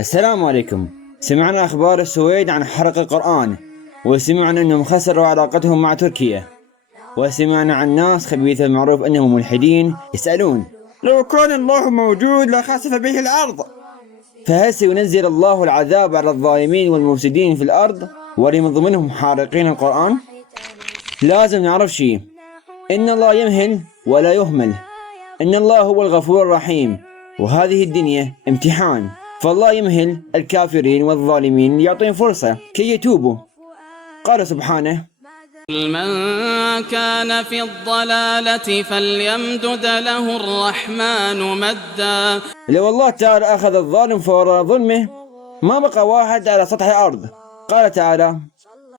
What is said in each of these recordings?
السلام عليكم. سمعنا أخبار السويد عن حرق القرآن، وسمعنا أنهم خسروا علاقتهم مع تركيا، وسمعنا عن ناس خبيثة المعروف أنهم ملحدين يسألون لو كان الله موجود لخسف به الأرض. فهل سينزل الله العذاب على الظالمين والمفسدين في الأرض ومن ضمنهم حارقين القرآن؟ لازم نعرف شيء، إن الله يمهل ولا يهمل، إن الله هو الغفور الرحيم، وهذه الدنيا امتحان، فالله يمهل الكافرين والظالمين يعطيهم فرصة كي يتوبوا. قال سبحانه: من كان في الضلالة فليمدد له الرحمن مدا. لو الله تعالى أخذ الظالم فوراء ظلمه ما بقى واحد على سطح الأرض. قال تعالى: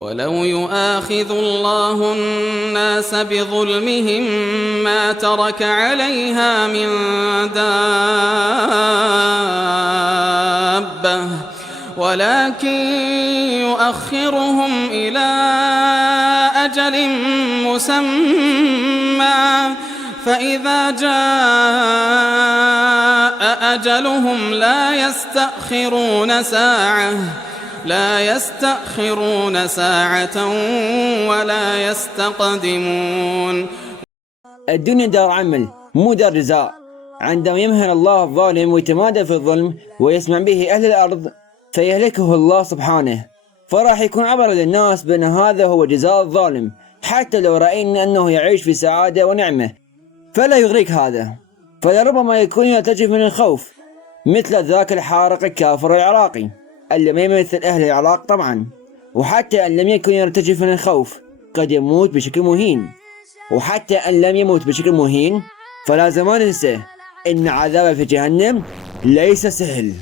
ولو يؤاخذ الله الناس بظلمهم ما ترك عليها من دابة ولكن يؤخرهم إلى أجل مسمى فإذا جاء أجلهم لا يستأخرون ساعة ولا يستقدمون. الدنيا دار عمل مو دار جزاء. عندما يمهل الله الظالم ويتمادى في الظلم ويسمع به أهل الأرض فيهلكه الله سبحانه، فراح يكون عبرة للناس بأن هذا هو جزاء الظالم، حتى لو رأينا أنه يعيش في سعادة ونعمة. فلا يغريك هذا، فلربما يكون يرتجف من الخوف مثل ذاك الحارق الكافر العراقي اللي ما يمثل أهل العراق طبعا. وحتى أن لم يكن يرتجف من الخوف قد يموت بشكل مهين، وحتى أن لم يموت بشكل مهين فلازم ما ننسى إن عذابه في جهنم ليس سهل.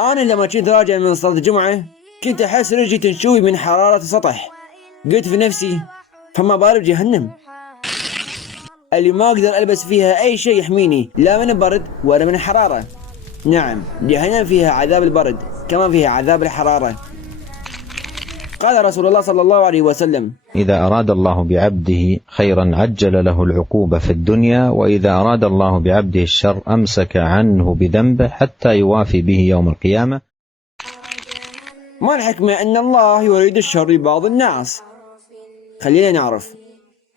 أنا لما كنت راجع من صلاة الجمعة كنت أحس رجلي تنشوي من حرارة السطح. قلت في نفسي فما بالك جهنم اللي ما أقدر ألبس فيها أي شيء يحميني لا من البرد ولا من الحرارة. نعم، جهنم فيها عذاب البرد كما فيها عذاب الحرارة. قال رسول الله صلى الله عليه وسلم: إذا أراد الله بعبده خيرا عجل له العقوبة في الدنيا، وإذا أراد الله بعبده الشر أمسك عنه بذنبه حتى يوافي به يوم القيامة. ما الحكمة أن الله يريد الشر لبعض الناس؟ خلينا نعرف،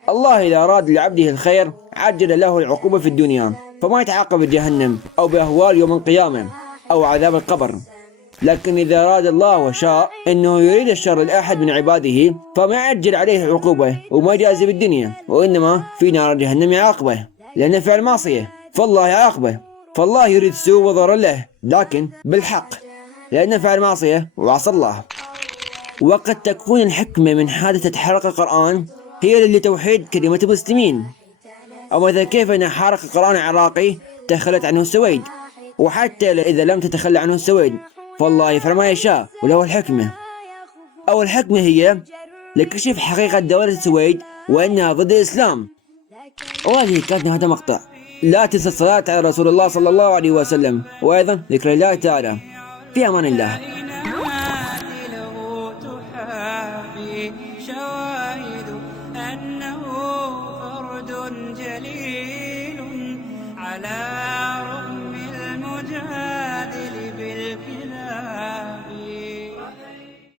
الله إذا أراد لعبده الخير عجل له العقوبة في الدنيا فما يتعاقب بجهنم أو بأهوال يوم القيامة أو عذاب القبر. لكن إذا أراد الله وشاء أنه يريد الشر لأحد من عباده فما يعجل عليه العقوبة وما يجازي بالدنيا، وإنما في نار جهنم يعاقبه لأنه فعل معصية، فالله يعاقبه. فالله يريد سوء وضرر له لكن بالحق لأنه فعل معصية وعصى الله. وقد تكون الحكمة من حادثة حرق القرآن هي لتوحيد كلمة المسلمين، أو مثلا كيف أن حرق القرآن العراقي تخلت عنه السويد، وحتى إذا لم تتخلى عنه السويد فالله يفعل ما يشاء وله الحكمة. أو الحكمة هي لكشف حقيقة دولة السويد وأنها ضد الإسلام. وهذه كانت نهاية المقطع. لا تنسى الصلاة على رسول الله صلى الله عليه وسلم، وأيضا ذكر الله تعالى. في أمان الله. أنه فرد جليل على